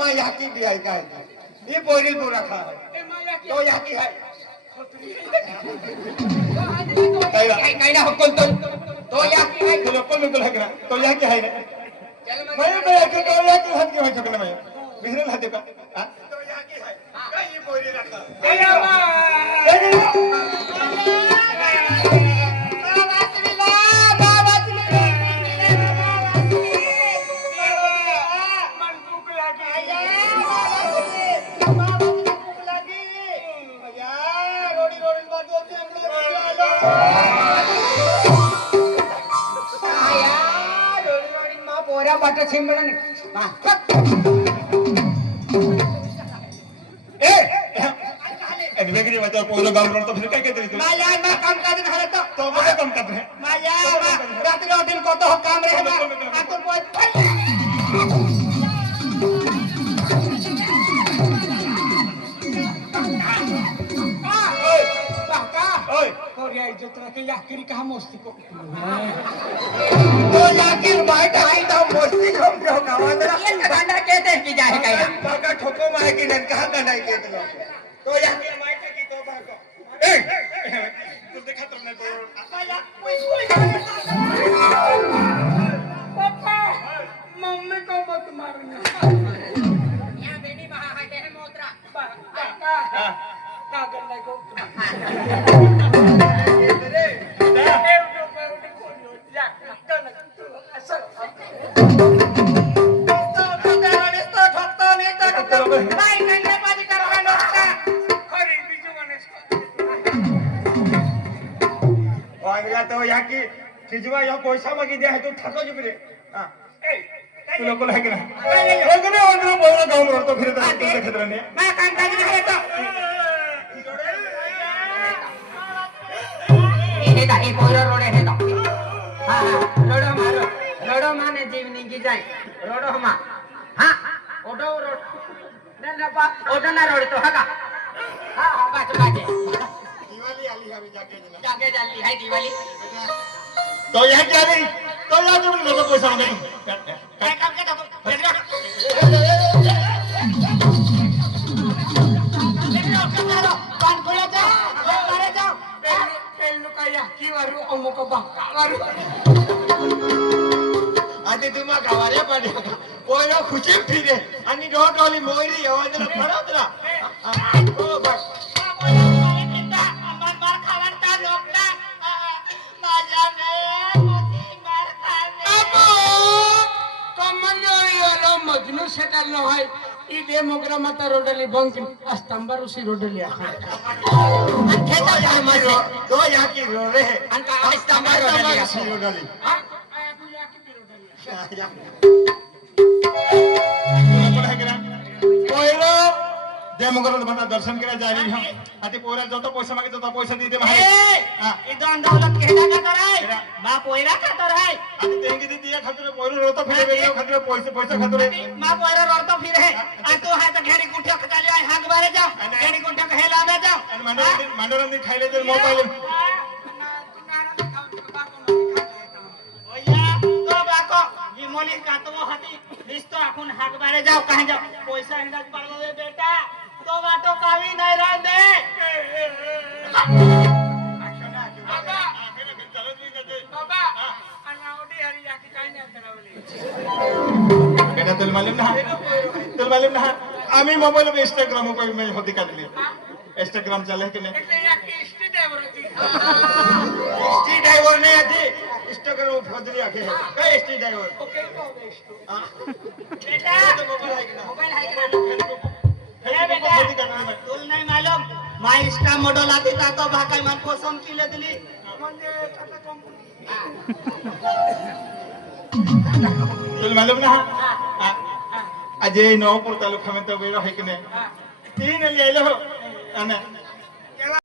माँ यहाँ की भी है क्या ये पोरी तो रखा है तो यहाँ की है काही ना हक्कोल तो या की है तो लोकल में तो लग रहा तो यहाँ की है मैं आके तो यहाँ की हाथ क्यों है चुकने में बिहरे हाथ का तो यहाँ की है क्या ये पोरी रखा बाटा छिंबड़ा ने वेगळी वाचा पोरं गावलं तर फिर काय काय तरी माया मा काम काज झालं तो मला काम करत है माया रात्री हॉटेल को तो काम रहे बा तो ओय और या इज्जत रखे याकिरी कहा मस्ती को तो याकिर बाइट आई तो मस्ती को गावात ये गांडा कहते हैं कि जाए कहीं बाका ठोको मारे की नन कहां गांडा के तो याकिर बाइट की तो बाको ए तू देखा तो नहीं पापा मम्मी को मत मारना यहाँ बेटी महा है देह मोत्रा पापा का करना को तो या की खिजवा या पैसा मागी दे है तो थको जो फिरे हां तू लोग है कि ना एक ने और बोल गांव में तो फिर तो देख रहे ने मैं काम काज नहीं है तो ये दा एक और रोड है तो हां रोडो मारो रोडो माने जीवनी की जाए रोडो मा हां ओडो रोड ना बा ओडो ना रोड तो हगा हां हां बात दिवाली आली हमें जाके जाली है दिवाली तो यहाँ क्या नहीं तो यहाँ जो लोगों को पैसा नहीं काय काम के तो कान खोला जाओ मारे जाओ पेल लुकाया की वारू अमुक बाका वारू आते तुम्हा गावाले पडे कोयला खुशी फिरे आणि डोटोली मोयरी आवाजला फरवतला ओ बस मजनू सेटल न है ई दे मोगरा माता रोडली बंकिन अस्तंबर उसी रोडली आखा खेता जा मजे तो यहाँ की रोडे है अनका अस्तंबर रोडली उसी रोडली हां कोयलो देवमंगल भटा दर्शन करा जारी हम आते पोरा जो तो पैसा मागे तो पैसा दी दे मारे हां इदन दौलत केडा का तोराय बा पोयरा का तोराय आते तेंगी दी दिया खातिर पोरो रोतो फिरे बेलो खातिर पैसा खातिर मा पोयरा रोतो फिरे आ तो है तो घेरी गुठा खताली आय हाग बारे जाओ घेरी गुठा हेला ना जाओ मनोरंजन खाइले दे मोबाइल ओया तो बाको विमोली कातवो हती दिस्तो आपण हाग बारे जाओ कहां जाओ पैसा हिंदा पड़वे बेटा तो बाटो कावी नहीं रह दे बाबा अनाउडी हरी जाकी काई नहीं करावली बेटा तुल मालूम ना आम्ही मोबाईल पे इंस्टाग्राम में होती काढली इंस्टाग्राम चाले की नाही એટલે याकी स्टी ड्राइवर होती एसटी ड्राइवर ने आधी इंस्टाग्राम फजली आखे है काय एसटी ड्राइवर ओके तो बेस्ट हां बेटा मोबाइल है कि ना बेटा तुल नहीं मालूम माय इंस्टा मॉडल आती ता तो भाकाय मन पसंद केले दिली म्हणजे टाटा कंपनी तुल मालूम ना अजय नवपुर तालुका में तो बेरो है कि नहीं तीन ले लो अने